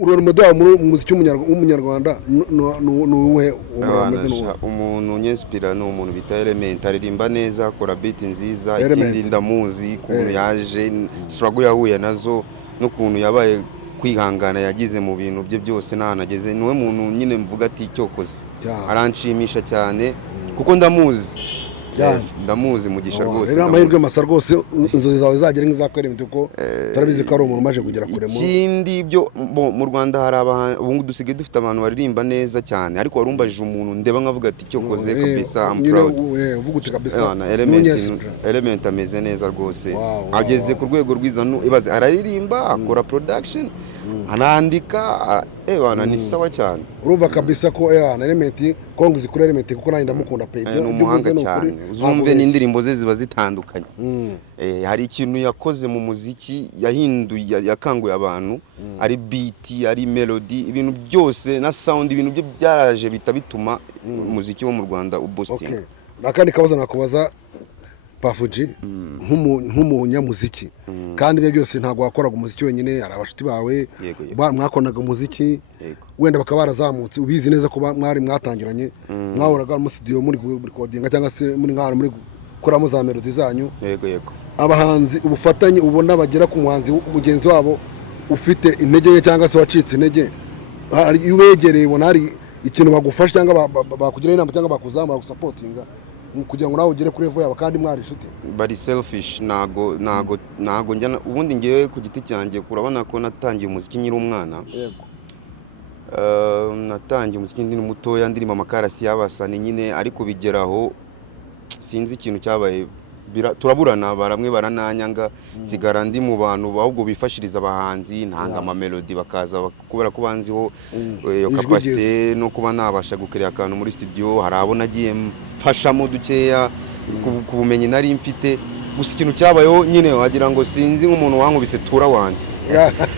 urore model mu muziki w'umunyarwanda nuwe umuntu nyespira no umuntu bita Element aririmba neza akora beat nziza ikindi ndamuzi kuntu yaje struggle yahuye nazo no kuntu yabaye kwihangana yagize mu bintu bye byose nahanageze niwe muntu nyine mvuga ati cyokoze aranshimisha cyane kuko ndamuzi mugisha rwose rero amahirwe masa rwose inzozi zawe zagera nk'izakora imiti ko turabizi ko ari umuntu umaje kugera kure mu ikindi byo mu Rwanda hari abantu ubu dusigaye dufite abantu baririmba neza cyane ariko warumbajije umuntu ndeba nkavuga ati cyokoze kabisa I'm proud uvuga uti kabisa Element ameze neza rwose ageze ku rwego rwiza ibaze araririmba akora production anandika bana ni sawa cyane urumva kabisa ko Element kongo zikuri Element kuko nanjye ndamukunda pe ibyo bivuze no kuri uzumve n'indirimbo ze ziba zitandukanye hari ikintu yakoze mu muziki yahinduye yakanguye abantu ari beat ari melody ibintu byose na sound ibintu bye byaraje bituma umuziki wo mu Rwanda ubosting nakandi kabaza nakubaza Pafuji nk'umunyamuziki kandi ibyo byose ntago wakoraga umuziki wenyine ari abashuti bawe mwakonaga umuziki wenda bakaba barazamutse ubizi neza ko mwari mwatangiranye mwahoraga mu studio muri recording cyangwa se muri kuramo za melody zanyu abahanzi ubufatanye ubona bagera ku muhanzi mugenzi wabo ufite intege nke cyangwa se wacitse intege ubegereye ubona hari ikintu bagufasha cyangwa bakugira inama cyangwa bakuzamura gusupportinga kugira ngo nawe ugere kuri level yabo kandi mwari inshuti bari selfish nago njya ubundi ngiye ku giti cyanjye kurabona ko natangiye umuziki nyiri umwana natangiye umuziki ndi mutoya ndirimo amakarasi y'abasani nyine ariko bigeraho sinzi ikintu cyabaye turaburana baramwe barananyanga nsigara ndi mu bantu ahubwo bifashiriza abahanzi ntanga ama melody bakaza kubera ko banziho yo capacité no kuba nabasha gukerea akantu muri studio harabona agiye mfashamo dukeya ku bumenyi nari mfite gusa ikintu cyabayeho nyine wagira ngo sinzi nk'umuntu wankubise tura wansi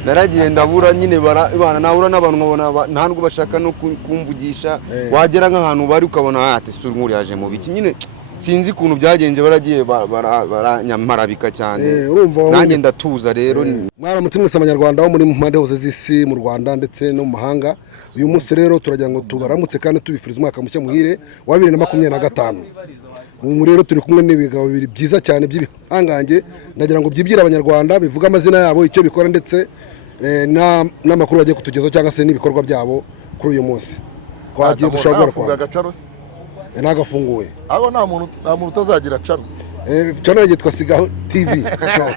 naragiye ndabura nyine bana nahura n'abantu nkabona nta nubwo bashaka no kumvugisha wagera nk'ahantu bari ukabona ati suri nkuri yaje mu biki nyine sinzi kuntu byagenje baragiye baranyamarabika cyane nanjye ndatuza rero mwaramutse mwese abanyarwanda bo muri mpande hose z'isi mu Rwanda ndetse no mu mahanga uyu munsi rero turagira ngo tubaramutse kandi tubifuriza umwaka mushya muhire wa 2025 ubu rero turi kumwe n'ibigabo bibiri byiza cyane by'ibihangange ndagira ngo byibwire abanyarwanda bivuga amazina yabo icyo bikora ndetse n'amakuru bagiye kutugezaho cyangwa se n'ibikorwa byabo kuri uyu munsi twagiye dushobora gukora nagafunguye abo nta muntu utazagira cano cano yitwa Sigaho TV show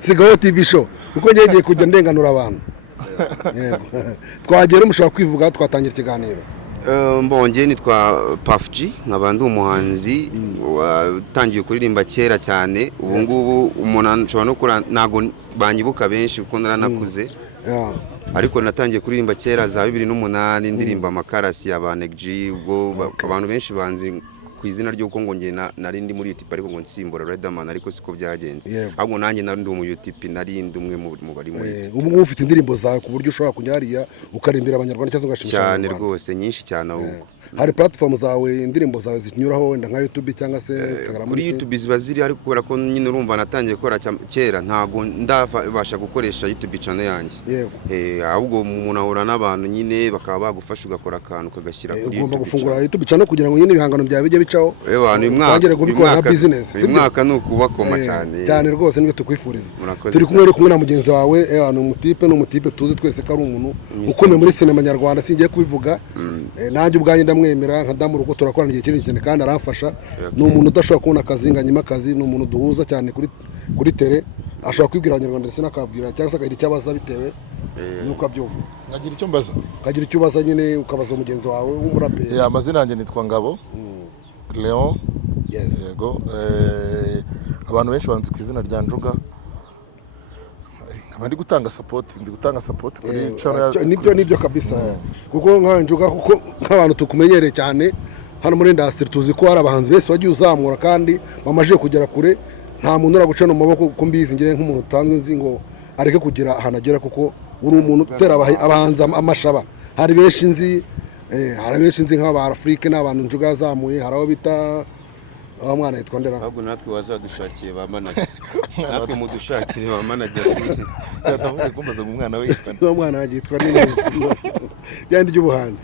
Sigaho TV show uko ngiye kujya ndenganura abantu twagera mushaka kwivuga twatangira ikiganiro mbonge nitwa Pafuji nkabandi umuhanzi watangiye kuririmba kera cyane ubu ngubu umuntu nshobora no kura nago banyibuka benshi kuko naranakuze ariko natangiye kuririmba kera za 2008 ndirimba amakarasi ya Banegji ubwo abantu benshi banzi ku izina ry'uko ngo nge nari ndi muri YouTube ariko ngo nsimbura Riderman ariko siko byagenze ahubwo nanjye nari ndi mu YouTube nari ndi umwe mu bari muri ubu ufite indirimbo zawe ku buryo ushobora kunyariya ukarimbira abanyarwanda cyangwa ugashimisha cyane rwose nyinshi cyane ahubwo hari platform zawe indirimbo zawe zinyuraho wenda nka YouTube cyangwa se Instagram kuri YouTube ziba ziri ariko kubera ko nyine urumva natangiye gukora kera ntago ndabasha gukoresha YouTube channel yanjye ahubwo umuntu ahura n'abantu nyine bakaba bagufasha ugakora akantu kagashyira kuri ugomba gufungura YouTube channel kugira ngo nyine ibihangano byawe bijye bicaho twagere kubikora nka business umwaka n'ukubakoma cyane rwose nibyo tukwifuriza turi kumwe na mugenzi wawe n'umutipe tuzi twese ko ari umuntu ukomeye muri sinema nyarwanda singiye kubivuga nanjye ubwanjye mwemera nka damu ruko turakorana igihe kinini cyane kandi aramfasha ni umuntu udashobora kubona akazi nganyima akazi ni umuntu duhuza cyane kuri tele ashobora kwibwira abanyarwanda ndetse nakabwira cyangwa se akagira icyo abaza bitewe nuko abyumva kagira icyo ubaza nyine ukabaza mugenzi wawe w'umuraperi amazina yanjye nitwa Ngabo Leon yego abantu benshi banzi ku izina rya Njuga ndi gutanga support kuri channel nibyo kabisa kuko nka Njuga kuko nk'abantu tukumenyereye cyane hano muri industry tuzi ko hari abahanzi bese wagiye uzamura kandi bamaje kugera kure nta muntu uraguca no maboko kumbizi ngiye nk'umuntu utanzwe nzi ngo areke kugira ahanagera kuko uri umuntu utera abahanzi amashaba hari benshi nzi nk'aba Afrique n'abantu Njuga yazamuye hari abo bita aba mwana yitwa ndera ahubwo natwe wazadushakiye ba manager natwe mudushakire ba manager yatavuye kumbaza ngo umwana we yitwa uwo mwana yitwa byandi by'ubuhanzi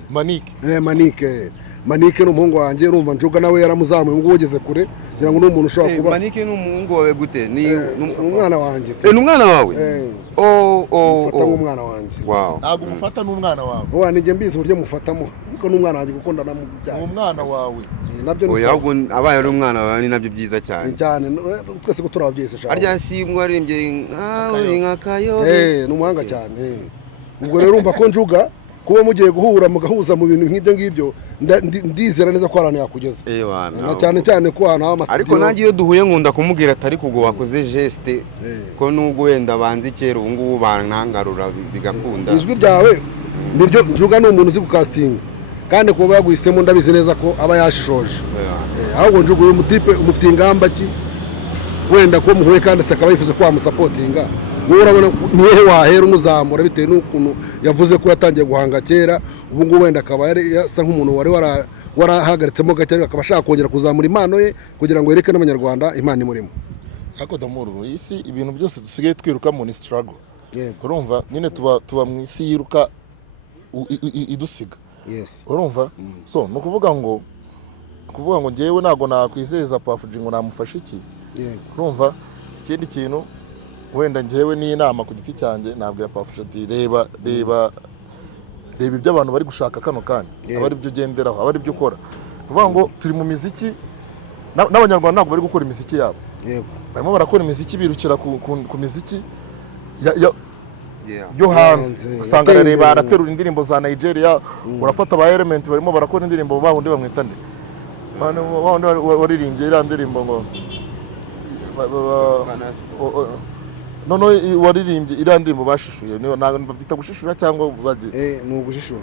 Manike ni umuhungu wanjye urumva Njuga nawe yaramuzamuye ngo ugeze kure kugira ngo n'umuntu ushobora kuba Manike ni umuhungu wawe gute ni umwana wanjye ni umwana wawe mufata nk'umwana wanjye ntabwo umufata n'umwana wawe uwa nijye mbizi uburyo mufatamo ariko n'umwana wanjye kuko ndanamubyaye umwana wawe nabyo ni ahubwo abaye ari umwana wawe ni nabyo byiza cyane twese ko turababyeyi se arya si mwaririmbye nka kayo ni umuhanga cyane ubwo rero urumva ko Njuga kuba mugiye guhura mugahuza mu bintu nk'ibyo ngibyo ndizera neza ko ahantu yakugeza na cyane cyane ko ahantu haba amasitidiyo ariko nanjye iyo duhuye nkunda kumubwira atari kugwa wakoze geste ko nubwo wenda banze kera ubu ngubu banangarura bigakunda ijwi ryawe niryo Njuga ni umuntu uzi gukasinga kandi kuba yaguhisemo ndabizi neza ko aba yashishoje ahubwo Njuga uyu mutipe umufitiye ingamba ki wenda ko muhuye kandi akaba yifuza ko wamusapotinga wowe urabona niwe wahera umuzamura bitewe n'ukuntu yavuze ko yatangiye guhanga kera ubu ngubu wenda akaba yasa nk'umuntu wari warahagaritsemo gake ariko akaba ashaka kongera kuzamura impano ye kugira ngo yereke n'abanyarwanda impano imurimo ariko damuru isi ibintu byose dusigaye twirukamo ni struggle urumva nyine tuba mu isi yiruka idusiga urumva so ni ukuvuga ngo njyewe ntabwo nakwizeza Pafuji ngo namufashe iki urumva ikindi kintu wenda njyewe n'inama ku giti cyanjye nabwira Pafuji ati reba ibyo abantu bari gushaka kano kanya aba ari byo ugenderaho aba ari byo ukora uvuga ngo turi mu miziki n'abanyarwanda ntabwo bari gukora imiziki yabo barimo barakora imiziki birukira ku miziki yo hanze usanga arareba araterura indirimbo za Nigeria urafata ba Element barimo barakora indirimbo bahundi bamwita nde waririmbye iriya ndirimbo ngo nono waririmbye iriya ndirimbo bashishuye babyita gushishura cyangwa bagiye ni ugushishura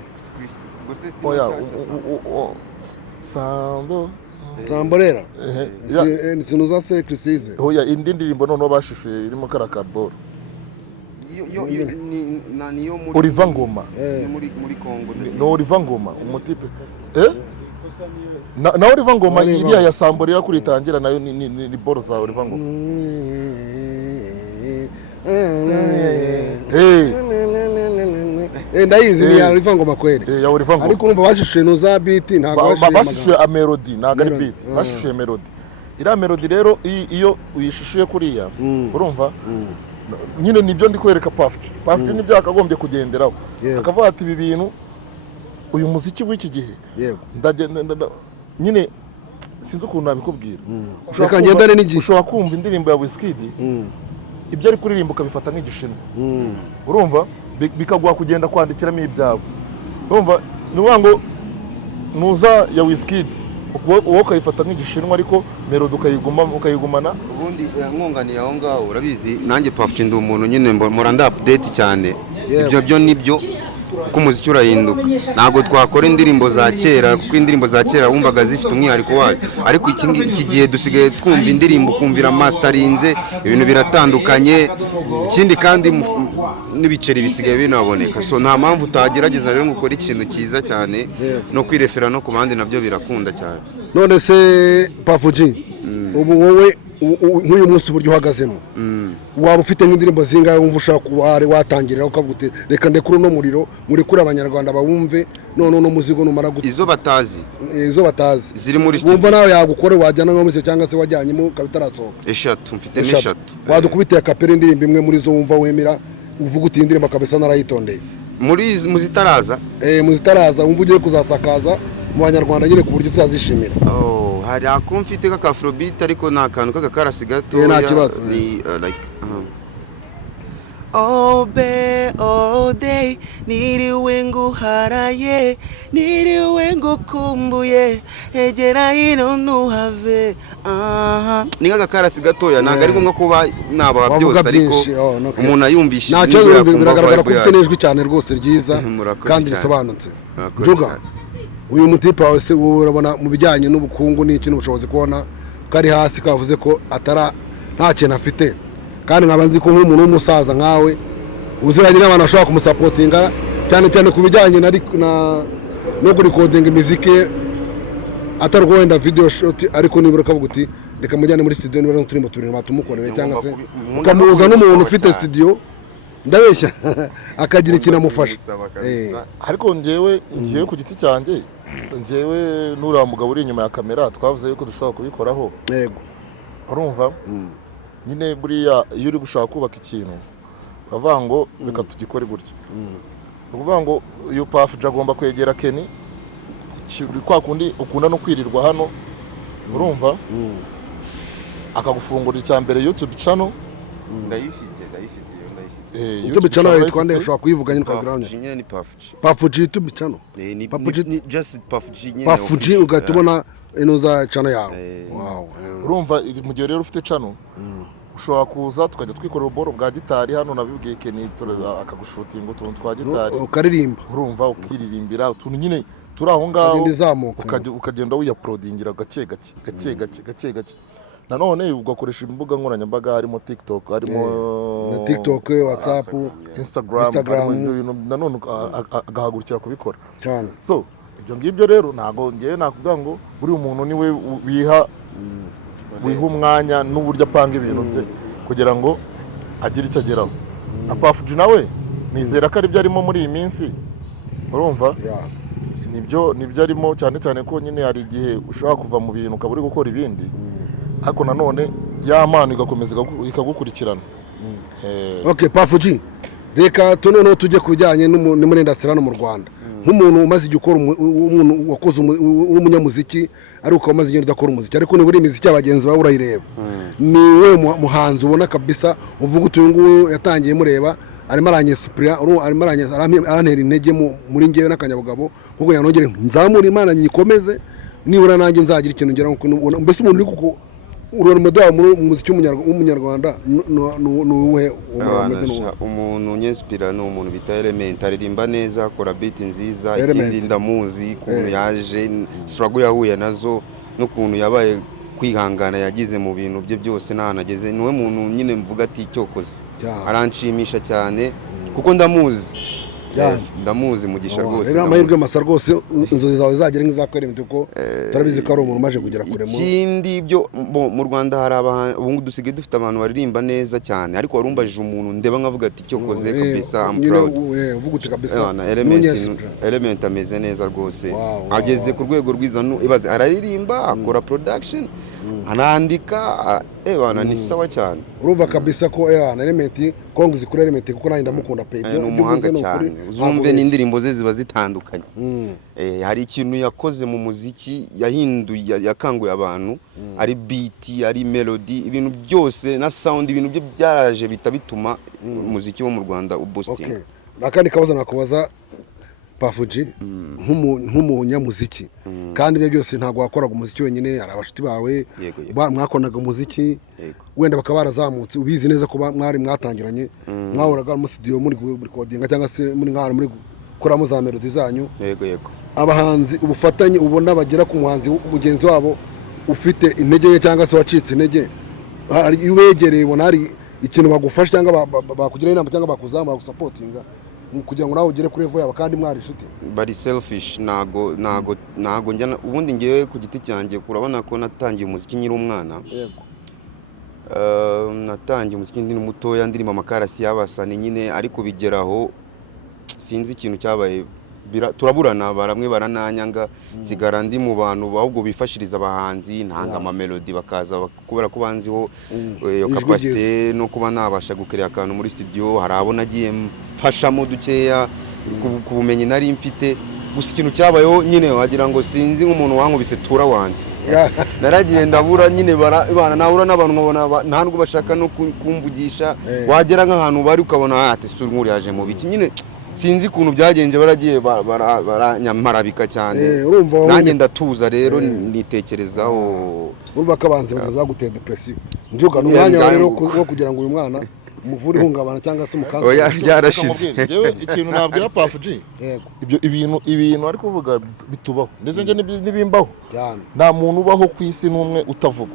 samborera sinuza se Chrisize oya indi ndirimbo noneho bashishuye irimo karakarboro Oliva Ngoma muri Kongo no Oliva Ngoma umutipe na Oliva Ngoma iriya ya samborera kuritangira nayo ni boro za Oliva Ngoma ndayizi ni ya Oliva Ngoma kweli ariko urumva bashishuye no za beat ntabwo bashishuye a melody ntabwo ari beat bashishuye melody iriya melody rero iyo uyishishuye kuriya urumva nyine nibyo ndi kwereka Pafuji nibyo akagombye kugenderaho akavuga ati ibi bintu uyu muziki w'iki gihe nyine sinzi ukuntu nabikubwira ushobora kumva indirimbo ya Wizkid ibyo ari kuririmba ukabifata nk'igishinwa urumva bikaguha kugenda kwandikiramo ibyawe urumva ni ukuvuga ngo nuza ya Wizkid wowe ukayifata nk'igishinwa ariko melody ukayigumana ubundi nkunganiye aho ngaho urabizi nanjye Pafuji ndi umuntu nyine muranda update cyane ibyo byo nibyo ko umuziki urahinduka ntabwo twakora indirimbo za kera kuko indirimbo za kera wumvaga zifite umwihariko wayo ariko iki gihe dusigaye twumva indirimbo ukumvira masterinze ibintu biratandukanye ikindi kandi n'ibiceri bisigaye binaboneka so nta mpamvu utagerageza rero ngo ukore ikintu cyiza cyane no kwirefera no ku bandi nabyo birakunda cyane none se Pafuji ubu wowe nk'uyu munsi uburyo uhagazemo waba ufite nk'indirimbo zingahe wumva ushaka kuba watangirira ukavuga uti reka ndekure uno muriro murekure abanyarwanda bawumve none uno muzigo numara gute izo batazi ziri muri studio wumva nawe yagukore wajyana nko muri cyangwa se wajyanyemo kabitarasohoka eshatu mfite n'eshatu wadukubitiye akapera indirimbo imwe muri zo wumva wemera uvuga uti indirimbo kabisa narayitondeye muzitaraza muzitaraza wumva ugiye kuzasakaza mu banyarwanda nyine ku buryo tuzazishimira hari ako mfite k'akafrobeat ariko ni akantu k'agakarasi gato nta kibazo ni like all day niriwe nguharaye niriwe ngukumbuye egera hino ntuhave ni nk'agakarasi gatoya ntabwo ari ngombwa kuba naba byose ariko umuntu ayumvishije ntacyo biragaragara ko ufite n'ijwi cyane rwose ryiza kandi risobanutse Njuga uyu mutipe wawe se urabona mu bijyanye n'ubukungu n'iki n'ubushobozi kubona ko ari hasi kavuze ko nta kintu afite kandi nkaba nzi ko nk'umuntu w'umusaza nkawe uziranye n'abantu bashobora kumusapotinga cyane cyane ku bijyanye no kurikodinga imiziki ye atari wenda video shot ariko nibura kavuga uti reka mujyane muri studio nibura n'uturimbo tubiri batumukorera cyangwa se ukamuza n'umuntu ufite studio ndabeshya akagira ikintu amufasha. Ariko ngiye ku giti cyanjye ngewe nura mugabo uri inyuma ya kamera twavuze yuko dushobora kubikoraho. Yego urumva nyine buriya iyo uri gushaka kubaka ikintu uravuga ngo reka tugikore gutya. Ukuvuga ngo iyo Puff agomba kwegera Kenny kwa kundi ukunda no kwirirwa hano urumva akagufungura icya mbere YouTube channel. Ndayifite YouTube channel yitwa nde ushobora kuyivuga nyine ukagira nyine ni Puff G YouTube channel. Ni just Puff G nyine. Puff G ugatubona inoza channel yawe. Wow. Urumva mu gihe rero ufite channel ushobora kuza tukajya twikorera uboro bwa gitari hano nabibwiye Kenny akagushutinga utuntu twa gitari ukaririmba urumva ukiririmbira utuntu nyine turi aho ngaho ukagenda wiyaplodingira gake gake. Nanone ugakoresha imbuga nkoranyambaga harimo TikTok harimo TikTok, WhatsApp, Instagram nanone agahagurukira kubikora cyane. So ibyo ngibyo rero ntago ngiye nakubwira ngo buri umuntu niwe wiha umwanya n'uburyo apanga ibintu bye kugira ngo agire icyo ageraho. Na Puff G nawe nizera ko ari byo arimo muri iyi minsi urumva nibyo arimo cyane ko nyine hari igihe ushobora kuva mu bintu ukaba uri gukora ibindi ariko nanone ya mpano igakomeza ikagukurikirana. Okay, Puff G reka tunoneho tujye kubijyanye n'umurendasirano mu Rwanda nk'umuntu umaze igihe ukora umuntu wakoze umunyamuziki ariko umaze igihe udakora umuziki ariko ni buri imiziki y'abagenzi bawe urayireba ni we muhanzi ubona kabisa uvuga uti uyu nguyu yatangiye mureba arimo aranyesupira arimo arantera intege muri ngewe n'akanyabugabo kuko yanongere nzamura Imana nyikomeze nibura nanjye nzagira ikintu ngeraho mbese umuntu uri kuko urora umudawa mu muziki w'umunyarwanda nuwe umuntu nyespira no umuntu bita Element aririmba neza akora beat nziza ikindi ndamuzi kuntu yaje struggle yahuye nazo no kuntu yabaye kwihangana yagize mu bintu bye byose nahanageze niwe muntu nyine mvuga ati cyokoze aranshimisha cyane kuko ndamuzi mugisha rwose. Rero amahirwe masa rwose inzozi zawe zagera nk'izakora ibintu ko turabizi ko ari umuntu umaje kugera kure mu ikindi byo mu Rwanda hari ubu dusigaye dufite abantu baririmba neza cyane ariko warumbajije umuntu ndeba nkavuga ati cyokoze kabisa I'm proud. Uvuga uti kabisa Element ameze neza rwose ageze ku rwego rwiza ibaze araririmba akora production anandika ni sawa cyane. Urumva kabisa ko Element konguzi kuri Element kuko nanjye ndamukunda pe umuhanga cyane uzumve n'indirimbo ze ziba zitandukanye. Hari ikintu yakoze mu muziki yahinduye yakanguye abantu ari beat ari melody ibintu byose na sound ibintu bye byaraje bituma umuziki wo mu Rwanda uboosting. Okay, nakandi kabaza nakubaza Puff G nk'umunyamuziki kandi ibyo byose ntago wakoraga umuziki wenyine hari abashuti bawe mwakonaga umuziki wenda bakaba barazamutse ubizi neza ko mwari mwatangiranye mwahoraga mu studio muri recording cyangwa se muri nk'ahantu muri kuramo za melody zanyu. Abahanzi ubufatanye ubona bagera ku muhanzi mugenzi wabo ufite intege nke cyangwa se wacitse intege ubegereye ubona hari ikintu bagufasha cyangwa bakugira inama cyangwa bakuzamura gusapotinga kugira ngo nawe ugere kuri level yabo kandi mwari inshuti bari selfish nago njya ubundi ngiye ku giti cyanjye kurabona ko natangiye umuziki nyiri umwana. Natangiye umuziki ndi mutoya ndirimo amakarasi y'abasani nyine ariko bigeraho sinzi ikintu cyabaye turaburana baramwe barananyanga nsigara ndi mu bantu ahubwo bifashiriza abahanzi ntanga ama melody bakaza kubera ko banziho yo capacité no kuba nabasha gukorera akantu muri studio harabona agiye mfashamo dukeya ku bumenyi nari mfite gusa ikintu cyabayeho nyine wagira ngo sinzi nk'umuntu wankubise tura wansi naragiye ndabura nyine bana nahura n'abantu nkabona nta nubwo bashaka no kumvugisha wagera nk'ahantu bari ukabona ati suri nk'uri yaje mu biki nyine sinzi kuntu byagenje baragiye baranyamarabika cyane nanjye ndatuza rero nitekerezaho urumva kabanze baguteye depression njuga n'umwanya rero wo kugira ngo uyu mwana umuvuri hungabana cyangwa se mukanzu byarashize. Ikintu nabwira Puff G ibintu ari kuvuga bitubaho ndetse nje nibimbaho nta muntu ubaho ku isi n'umwe utavuga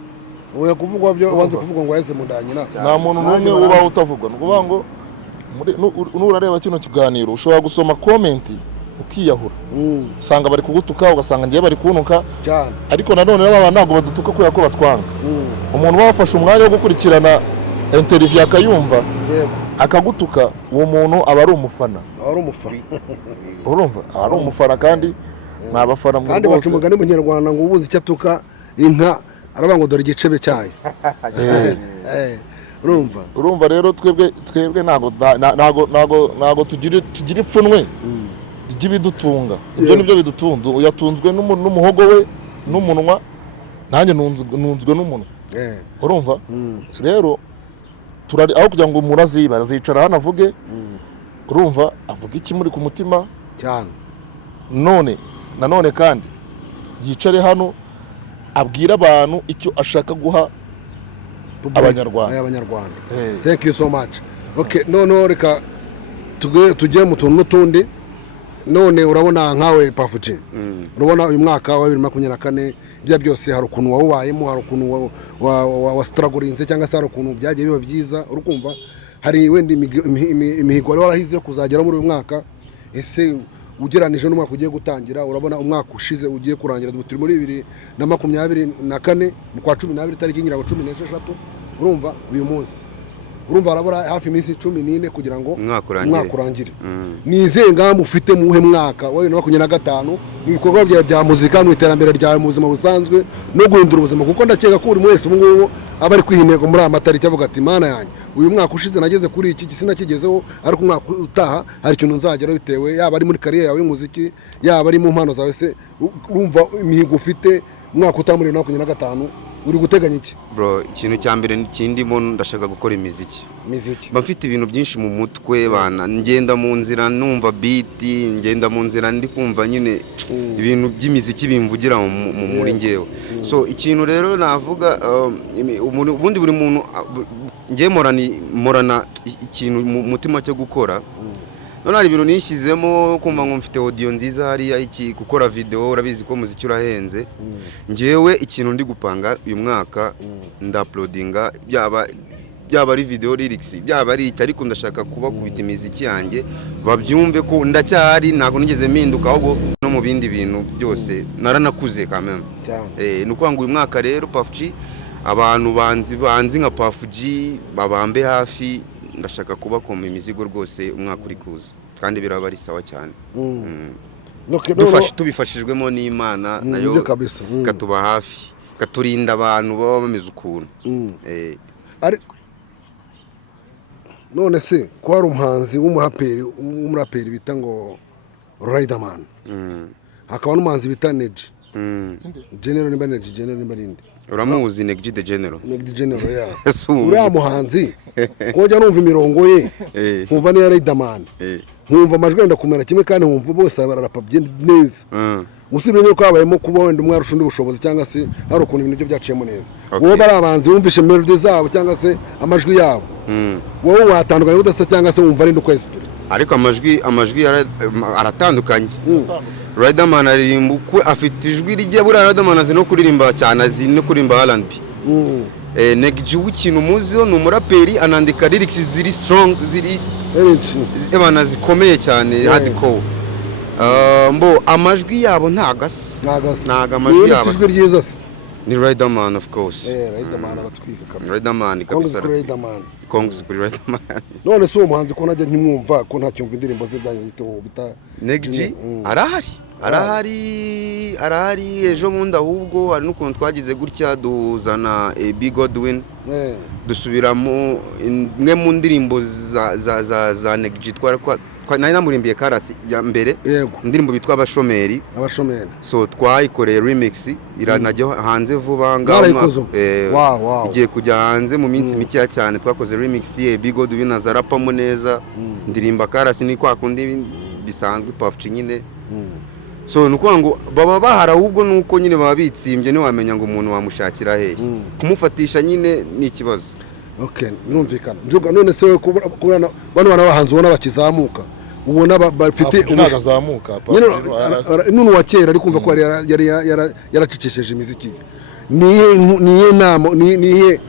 oya kuvugwa byo wanze kuvuga ngo yaheze mundanyina nta muntu n'umwe ubaho utavuga nukuvuga ngo nurareba kino kiganiro ushobora gusoma comment ukiyahura usanga bari kugutuka ugasanga ngiye bari kunuka cyane ariko nanone baba ntabwo badutuka kubera ko batwanga umuntu wafashe umwanya wo gukurikirana interview akayumva akagutuka uwo muntu aba ari umufana urumva aba ari umufana kandi ni abafana muri kandi baca umugani mu Kinyarwanda ngo ubuze icyo atuka inka aravuga ngo dore igicebe cyayo urumva rero twebwe ntago tugira ipfunwe ry'ibidutunga ibyo nibyo bidutunze uyatunzwe n'umuhogo we n'umunwa nanjye nunzwe n'umunwa urumva rero aho kugira ngo umuntu azicara hano avuge urumva avuga iki muri ku mutima cyane nanone kandi yicare hano abwira abantu icyo ashaka guha abanyarwanda thank you so much okay none reka tujye mu tuntu n'utundi none urabona nkawe Puff G urabona uyu mwaka wa 2024 bya byose hari ukuntu wawubayemo hari ukuntu wastragurinze cyangwa se hari ukuntu byagiye biba byiza urukumva hari wenda imihigo wari warahize kuzagera muri uyu mwaka ese ugeranije n'umwaka ugiye gutangira urabona umwaka ushize ugiye kurangira turi muri 2024 mu kwa 12 tariki nyirago 16 urumva uyu munsi urumva arabura hafi iminsi 14 kugira ngo umwaka urangire nize ngamba ufite muhe mwaka wa 2025 mu bikorwa bya muzika mu iterambere ryawe mu buzima busanzwe no guhindura ubuzima kuko ndakeka ko buri mwese ubungubu aba ari kwihimeka muri amatariki avuga ati mana yanjye uyu mwaka ushize nageze kuri iki sinakigezeho ariko umwaka utaha hari ikintu nzagera bitewe yaba ari muri kariyeri yawe y'umuziki yaba ari mu mpano zawe se urumva imihigo ufite umwaka utaha muri 2025 uri guteganya iki bro ikintu cya mbere n'ikindimo ndashaka gukora imiziki mba mfite ibintu byinshi mu mutwe bana ngenda mu nzira numva beat ngenda mu nzira ndi kumva nyine ibintu by'imiziki bimvugira muri ngewe so ikintu rero navuga ubundi buri muntu ngiye morana ikintu mu mutima cyo gukora none hari ibintu nishyizemo kumva ngo mfite audio nziza hariya iki gukora video urabizi ko muziki urahenze ngewe ikintu ndi gupanga uyu mwaka nduploadinga byaba ari video lyrics byaba ari iki ariko ndashaka kuba kubita imiziki yanjye babyumve ko ndacyari ntago nigeze mpinduka ahubwo no mu bindi bintu byose naranakuze kameme nuko ngo uyu mwaka rero Puff G abantu banzi nka Puff G babambe hafi ndashaka kuba koma imizigo rwose umwaka uri kuza kandi biraba ari sawa cyane tubifashijwemo n'Imana nayo katuba hafi katurinda abantu baba bameze ukuntu none se ko hari umuhanzi w'umuraperi bita ngo Riderman hakaba n'umuhanzi bita Neji General nimba Neji General nimba rindi uramuzi Neji the General ya uriya muhanzi kojya numva imirongo ye nkumva ni Riderman nkumva amajwi yenda kumera kimwe kandi nkumva bose bararapa neza usibye ko habayemo kuba wenda umwe arusha undi bushobozi cyangwa se hari ukuntu ibintu byo byaciyemo neza wowe bari abanzi wumvishe melody zabo cyangwa se amajwi yabo wowe watandukanye udasa cyangwa se wumva ari ndukwesipira ariko amajwi aratandukanye Riderman aririmba uko afite ijwi rye buriya Riderman azi no kuririmba cyane azi no kuririmba R&B Neji w'ikintu muziho ni umuraperi anandika lyrics ziri strong ziri ebana zikomeye cyane hardcore mbo amajwi yabo ntagasa amajwi yabo ijwi ryiza se ni Riderman of course Riderman abatwika kabisa Riderman kabisa Kongs kuri Riderman none se umuhanzi ko najya nkimwumva ko nta cyumva indirimbo ze byanye bita Neji arahari ejo bundi ahubwo hari n'ukuntu twagize gutya duzana Big Godwin dusubiramo imwe mu ndirimbo za Neji nari namurimbiye karasi ya mbere indirimbo bitwa abashomeri so twayikoreye remix iranajya hanze vuba ngaho igiye kujya hanze mu minsi mike cyane twakoze remix ye Big Godwin azarapamo neza ndirimba karasi ni kwa kundi bisanzwe Puff G nyine so nuko ngo baba bahara ahubwo nuko nyine baba bitsimbye ni wamenya ngo umuntu wamushakira he kumufatisha nyine ni ikibazo okay numvikana njuga none se we kubana bano banabahanzi ubona bakizamuka ubona bafite unagazamuka none wa kera ari kumva ko yaracicesheje imiziki niye namo niye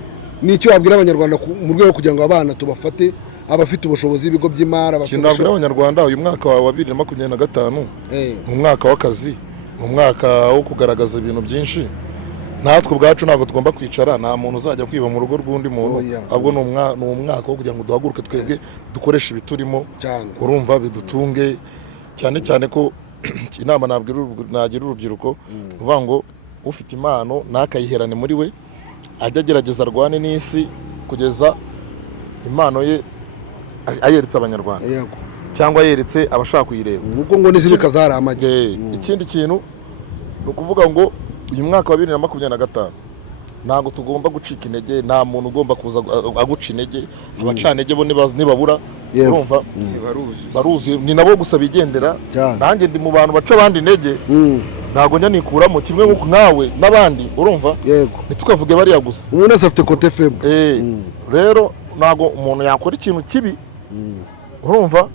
nicyo wabwira abanyarwanda mu rwego kugira ngo abana tubafate abafite ubushobozi ibigo by'imari ikintu nabwira abanyarwanda uyu mwaka wa 2025 ni umwaka w'akazi ni umwaka wo kugaragaza ibintu byinshi natwe ubwacu ntabwo tugomba kwicara nta muntu uzajya kwiba mu rugo rw'undi muntu ahubwo ni umwaka wo kugira ngo duhaguruke twebwe dukoreshe ibiturimo urumva bidutunge cyane cyane ko inama nagira urubyiruko uvuga ngo ufite impano nakayiherane muri we ajya agerageza arwane n'isi kugeza impano ye ayeretse abanyarwanda cyangwa yeretse abashaka kuyireba ubwo ngo n'izi bikazara amajye. Ikindi kintu ni ukuvuga ngo uyu mwaka wa 2025 ntabwo tugomba gucika intege nta muntu ugomba kuza aguca intege abacantege bo nibabura urumva baruzuye ni nabo gusa bigendera nanjye ndi mu bantu baca abandi intege ntabwo njya nikuramo kimwe nk'uko nkawe n'abandi urumva ntitukavuge bariya gusa umuntu wese afite kote faible rero ntabwo umuntu yakora ikintu kibi urumva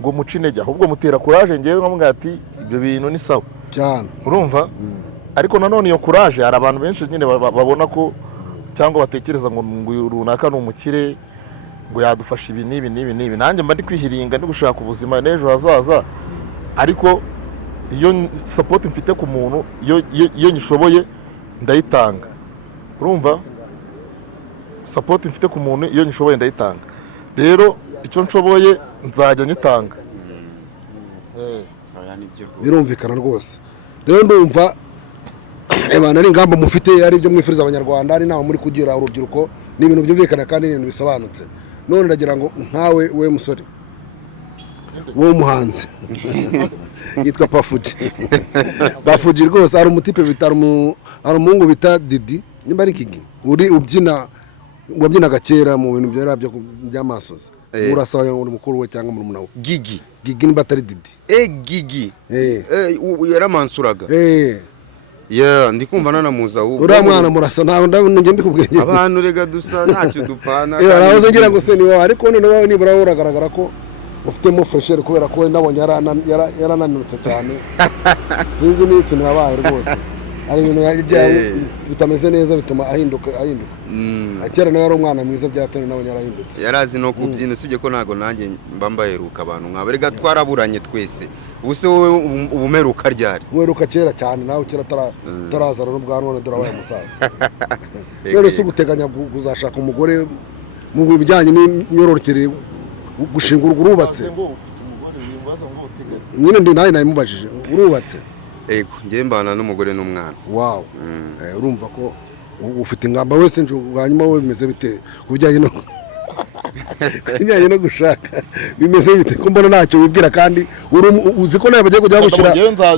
ngo muce intege ahubwo mutera courage ngewe nkamubwira ati ibyo bintu ni sawa cyane urumva ariko nanone iyo courage hari abantu benshi nyine babona ko cyangwa batekereza ngo runaka ni umukire ngo yadufasha ibi n'ibi nanjye mba ndi kwihiringa ndi gushaka ubuzima n'ejo hazaza ariko iyo support mfite ku muntu iyo nyishoboye ndayitanga urumva support mfite ku muntu iyo nyishoboye ndayitanga rero icyo nshoboye nzajya nyitanga birumvikana rwose rero ndumva ebana ari ingamba mufite ari byo mwifuriza abanyarwanda ari naho muri kugira urubyiruko ni ibintu byumvikana kandi ni ibintu bisobanutse none ndagira ngo nkawe we musore wo muhanzi yitwa Pafuji rwose ari umutipe bitara ari umuhungu bita Didi nimba ari Gigi uri wabyinaga kera mu bintu byarabyo by'amasozi urasaba uri mukuru we cyangwa murumuna we Gigi nimba atari Didi Gigi yaramansuraga ndikumva nanamuza uriya mwana murasa ntawe ndabona mbikubwenge abantu rega dusa ntacyo dupana arahoze ngira ngo se ni wowe ariko none wowe nibura uragaragara ko ufitemo fresher kubera ko nabonye yarananutse cyane sinzi n'ikintu yabaye rwose ari ibintu yagiye bitameze neza bituma ahinduka kera nawe yari umwana mwiza byatone nabonye yarahindutse yarazi no kubyina usibye ko ntago nanjye mba mbaheruka abantu nk'abo rega twaraburanye twese ubuse wowe ubumeruka ryari weruka kera cyane nawe kera tarazara n'ubwanwa none dore abaye umusaza rero se uguteganya kuzashaka umugore mu bijyanye n'imyororokere gushinga urugo urubatse nyine ndi nawe nayimubajije urubatse yego ngiye mbana n'umugore n'umwana wow urumva ko ufite ingamba wese hanyuma wowe bimeze bite ku bijyanye no gushaka bimeze bite ko mbona ntacyo wibwira kandi uzi ko nawe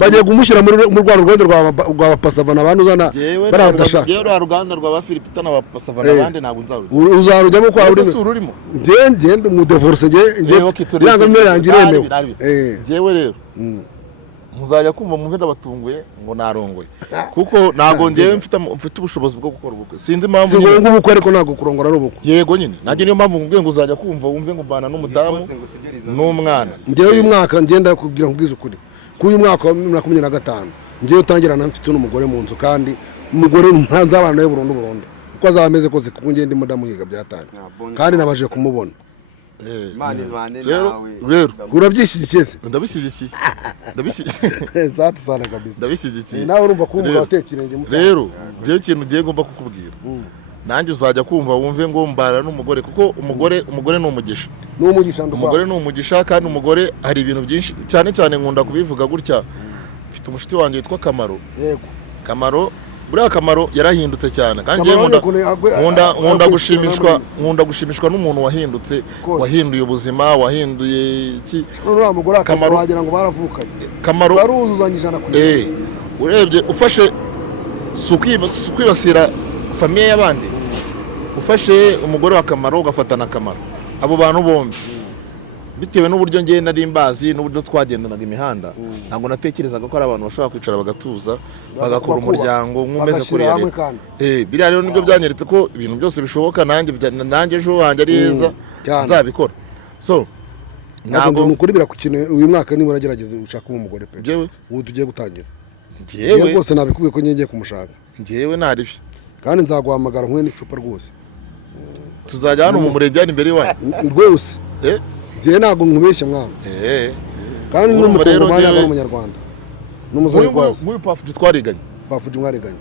bagiye kumushyira mu rwanda uruganda rwa Pasavana abantu uzana baradashaka rero uruganda rwa Philipita na Pasavana abandi ntabwo nzarujya uzarujyamo kwa urimo ngende mu divorce yanga mbere yanjye iremewe jewe rero muzajya kumva mu mpera batunguye ngo narongoye kuko nago ngewe mfite ubushobozi bwo gukora ubukwe sinzi impamvu ngo ubukwe ariko nago kurongora ari ubukwe yego nyine nanjye niyo mpamvu ngubwiye ngo uzajya kumva wumve ngo bana n'umudamu n'umwana ngewe uyu mwaka ngenda kugira ngo ubwize ukuri ku uyu mwaka wa 2025 ngewe utangirana mfite n'umugore mu nzu kandi umugore nzabana nawe burundu uko azaba ameze kose kuko ngende mudamu yiga byatanye kandi nabaje kumubona rero urabyishyigikiye ndabishyigikiye zati sana kabisa ndabishyigikiye nawe urumva kumva watekirenge muto rero je ikintu giye ngomba kukubwira nanjye uzajya kumva wumve ngo mbara n'umugore kuko umugore ni umugisha umugore ni umugisha kandi umugore hari ibintu byinshi cyane cyane nkunda kubivuga gutya mfite umushiti wanjye witwa Kamaro buriya Kamaro yarahindutse cyane kandi nkunda gushimishwa n'umuntu wahindutse wahinduye ubuzima wahinduye iki uriya mugore Kamaro wagira ngo baravukanye Kamaro baruzuzanye ijana ku ijana urebye ufashe sukwibasira famiye y'abandi ufashe umugore wa Kamaro ugafatana Kamaro abo bantu bombi bitewe n'uburyo ngiye nari mbazi n'uburyo twagendanaga imihanda ntabwo natekerezaga ko ari abantu bashobora kwicara bagatuza bagakora umuryango nk'umeze kuri leta biriya rero nibyo byanyeretse ko ibintu byose bishoboka nanjye ejo hanjye ari heza nzabikora so ntabwo mukuri birakukeneye uyu mwaka niba uragerageza ushaka umugore pe ubu tugiye gutangira ngewe rwose nabikubiye ko ngiye kumushaka ngewe naribi kandi nzaguhamagara nkwe n'icupa rwose tuzajya hano mu murenge hano imbere iwanyu rwose njyewe ntabwo nkubeshya mwana kandi n'umukongomani ntabwo ari umunyarwanda n'umuzayi kwazi nk'uyu Pafuji twariganye mwariganye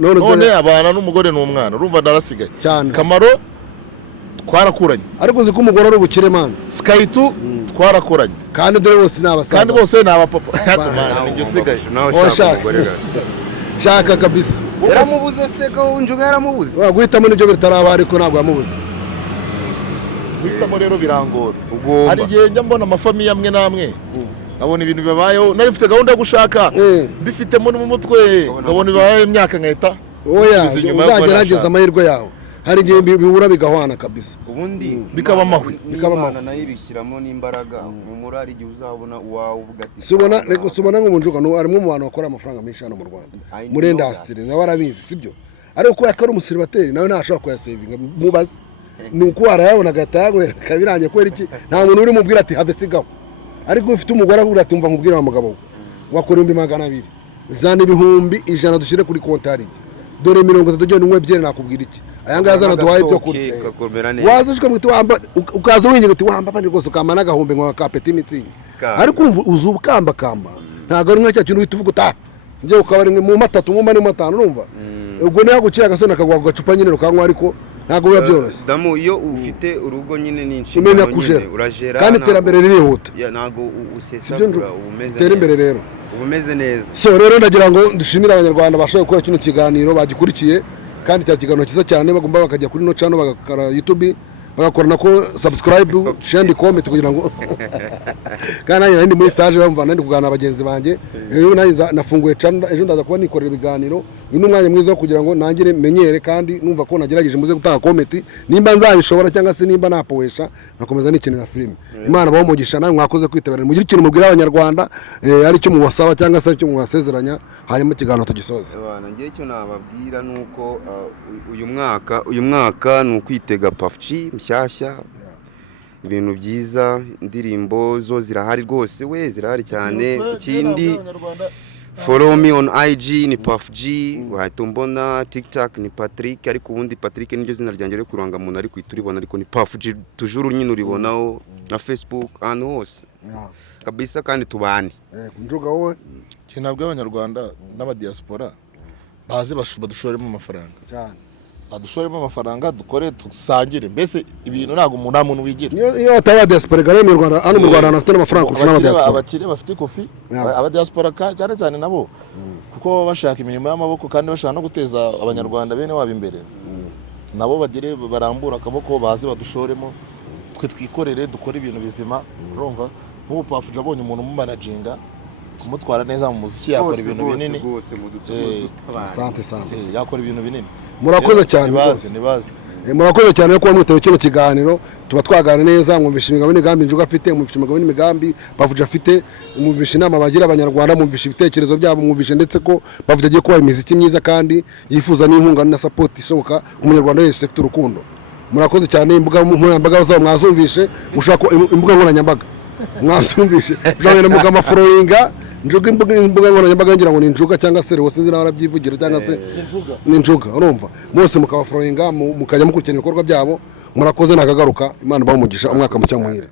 none abana n'umugore n'umwana urumva narasigaye cyane Kamaro twarakuranye ariko uzi ko umugore ari ubukire mana Skytu twarakuranye kandi dore bose ni abasaza kandi bose ni abapapa ninjye usigaye shaka kabisa yaramubuze se ko Njuga yaramubuze guhitamo nibyo bitaraba ariko ntabwo yamubuze guhitamo rero birangora hari igihe njya mbona amafamiye amwe n'amwe nkabona ibintu bibabayeho nari mfite gahunda yo gushaka mbifitemo no mu mutwe nkabona bibaye imyaka nkahita uzagerageza amahirwe yawe hari igihe bihura bigahwana kabisa ubundi bikaba amahwi Imana nayo ibishyiramo n'imbaraga mu murari igihe uzabona uwawe uvuga ati subona ngo Njuga harimo mu bantu bakora amafaranga menshi hano mu Rwanda muri industry nawe arabizi sibyo ariko ko yakora umusiribateri nawe ntashobora kuyasevinga mubaze ni uko warayabona agatayaguhera kabirangiye kubera iki nta muntu uri mubwira ati have sigaho ariko ufite umugore avuga ati umva nkubwira wa mugabo wakora 200 zana 100 dushyire kuri kontari dore 30 genda unywe byere nakubwira iki ayanga yazana duhaye byo kurya waza ushika mwiti wamba ukaza winyiga uti wamba bandi rwose ukamana gahombe ngo kapeti mitsingi ariko uzu ukamba ntago ari nk'acyo kintu utuvuga uta nje ukabari mu matatu mu mane matanu urumva ubwo nayo guciye agasona kagwa gacupa nyine rukanywa ariko ntago biba byoroshye damu iyo ufite urugo nyine n'inshingano nyine urajera kandi iterambere ririhuta ntago usesagura ubumeze tera imbere rero ubumeze neza so rero ndagira ngo dushimire abanyarwanda bashoboye gukora kino kiganiro bagikurikiye kandi cya kiganiro cyiza cyane bagomba bakajya kuri no channel bagakora YouTube bagakora nako subscribe share comment kugira ngo kandi nanjye muri stage bamva nandi kuganira abagenzi banjye ejo nanjye nafunguye channel ejo ndaza kuba nikorera ibiganiro uyu n'umwanya mwiza wo kugira ngo nangire menyere kandi numva ko nagerageje muze gutanga comment nimba nzabishobora cyangwa se nimba napowesha nakomeza n'ikinira film Imana baho mugisha nawe mwakoze kwitabira mugira ikintu mubwira abanyarwanda ari cyo mubasaba cyangwa se cyo mubasezeranya hanyuma ikiganiro tugisoze ngiye cyo nababwira nuko uyu mwaka ni ukwitega Pafuji mshyashya ibintu byiza indirimbo zo zirahari rwose zirahari cyane ikindi follow me on IG ni Pafuji wahita umbona TikTok ni Patrick ariko ubundi Patrick niryo zina ryanjye ryo kuranga muntu ari kwituribona ariko ni Pafuji toujours nyine uribonaho na Facebook ahantu hose kabisa kandi tubane Njuga wowe kinabwe abanyarwanda n'abadiaspora baze badushoremo amafaranga cyane badushoremo amafaranga dukore tusangire mbese ibintu ntago nta muntu wigira iyo ataba diaspora gare mu Rwanda hano mu Rwanda nafite amafaranga kurusha n'abadiaspora abakire bafite kofi abadiaspora cyane cyane nabo kuko bashaka imirimo y'amaboko kandi bashaka no guteza abanyarwanda bene wabo imbere nabo bagire barambura akaboko baze badushoremo twe twikorere dukora ibintu bizima urumva nk'ubu Pafuji abonye umuntu umumanaginga kumutwara neza mu muziki yakora ibintu binini asante yakora ibintu binini murakoze cyane murakoze cyane no kuba mwitewe kino kiganiro tuba twagana neza mwumvisha imigabo n'imigambi Njuga afite mwumvisha imigabo n'imigambi Pafuji afite mwumvisha inama bagira abanyarwanda mwumvisha ibitekerezo byabo mwumvisha ndetse ko Pafuji agiye kuba imiziki myiza kandi yifuza n'inkunga na support isoboka ku munyarwanda wese ufite urukundo murakoze cyane imbuga nkoranyambaga zabo mwazumvishe mushaka imbuga nkoranyambaga mwazumvishe mujanye mu kamafollowinga Njuga imbuga nkoranyambaga ngira ngo ni Njuga cyangwa se rwose nzira barabyivugira cyangwa se ni Njuga urumva mose mukabafollowinga mukajya mukurikirana ibikorwa byabo murakoze nakagaruka Imana bamugisha umwaka mucya muhire.